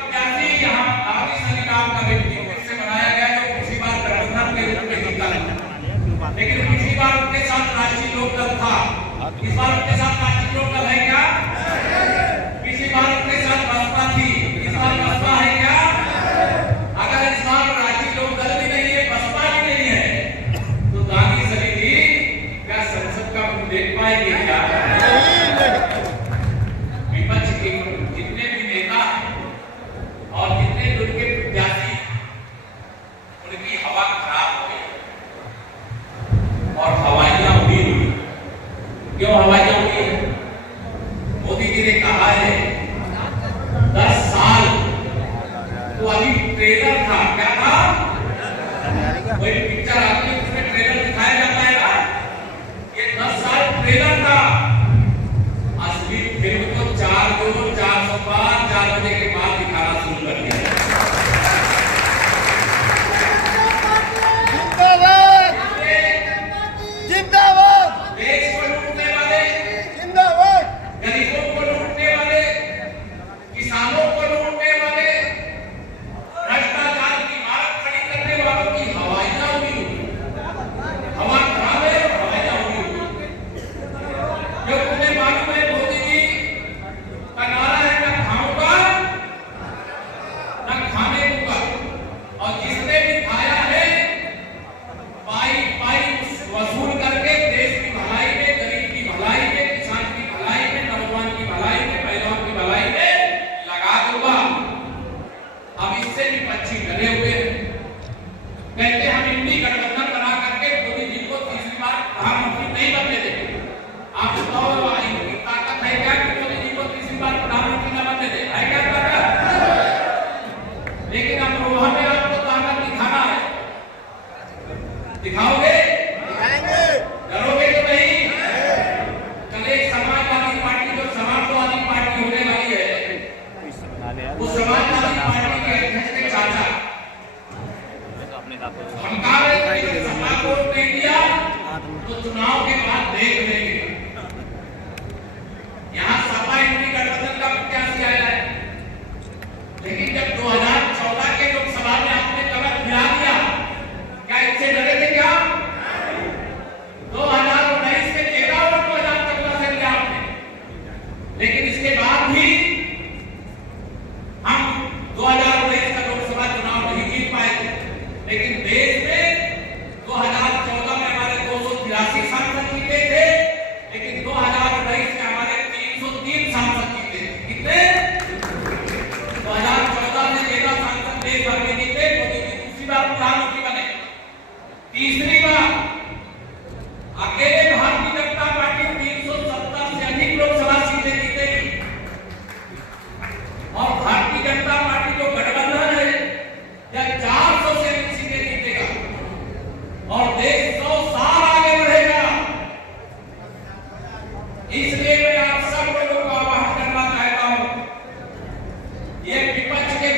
प्रत्याशी यहाँ आगे सनी नाम का व्यक्ति फिर से बनाया गया, जो पिछली बार गठबंधन के रूप में जीता नहीं, लेकिन पिछली बार उनके साथ राष्ट्रीय लोकदल था, इस बार उनके साथ राष्ट्रीय लोकदल है क्या? पिछली बार उनके साथ बसपा थी, इस बार बसपा है क्या? अगर इस बार राष्ट्रीय लोकदल भी नहीं है, बसपा भी नहीं है, तो दागी समिति क्या संसद का मुंह देख पाएगी क्या? विपक्ष के जितने भी नेता और जितने भी उनके प्रत्याशी, उनकी हवा खराब हो गई और हवाइयां उड़ी हुई। क्यों हवाइयां उड़ी है? मोदी जी ने कहा है 10 साल, तो अभी ट्रेलर था, क्या था? कोई पिक्चर आती है उसमें ट्रेलर दिखाया जाता है ना, ये 10 साल ट्रेलर था। असली फिल्म तो 4 जून 4 बजे के बाद दिखाना शुरू कर दिया। जिंदाबाद, देश को लूटने वाले, जिंदाबाद, गरीबों को लूटने वाले, किसानों को लूटने वाले, भ्रष्टाचार की इमारत खड़ी करने वालों की हवाइयां उड़ी हुई। हवा खराब है और हवाइयां उड़ी हुई। जो तुम्हें मालूम है, मोदी जी का नारा है, न खाऊंगा न खाने दूंगा, और जिसने भी खाया है पाई पाई वसूल करके देश की भलाई में, गरीब की भलाई में, किसान की भलाई में, नौजवान की भलाई में, महिलाओं की भलाई में लगा दूंगा। अब इससे भी पक्षी डरे हुए हैं, कहते हम इंडी गठबंधन बना करके मोदी जी को तीसरी बार प्रधानमंत्री नहीं बनने देंगे। आप बताओ, इनकी ताकत है क्या कि मोदी जी को तीसरी बार प्रधानमंत्री न बनने दें? है क्या ताकत? लेकिन अब रोहा में आपको ताकत दिखाना है, दिखाओगे? डरोगे तो नहीं? कल एक समाजवादी पार्टी, जो समाजवादी पार्टी होने वाली है, उस समाजवादी पार्टी के अध्यक्ष के चाचा धमका रहे थे कि सभा को नहीं दिया तो चुनाव के बाद देख लेंगे। यहाँ सपा इंडी गठबंधन का प्रत्याशी आया है, लेकिन जब 2014 के लोकसभा में आपने कमर गिरा दिया, क्या इससे डरे थे क्या? 2019 में 13 और 2014 से दिया आपने, लेकिन इसके बाद भी हम 2019 का लोकसभा चुनाव नहीं जीत पाए थे, लेकिन देश में 2014 में हमारे 283 सांसद जीते थे, लेकिन 2019 में हमारे 303 सांसद जीते थे। कितने? 2014 में 13 सांसद देश भर में जीते, मोदी जी दूसरी बार प्रधानमंत्री बने। तीसरी बार अकेले भारतीय जनता पार्टी 370 से अधिक लोकसभा सीटें जीतेगी, और भारतीय जनता पार्टी जो गठबंधन है या 400 से अधिक सीटें जीतेगा, और देश 100 साल आगे बढ़ेगा। इसलिए मैं आप सब लोगों को आह्वान करना चाहता हूं, ये विपक्ष के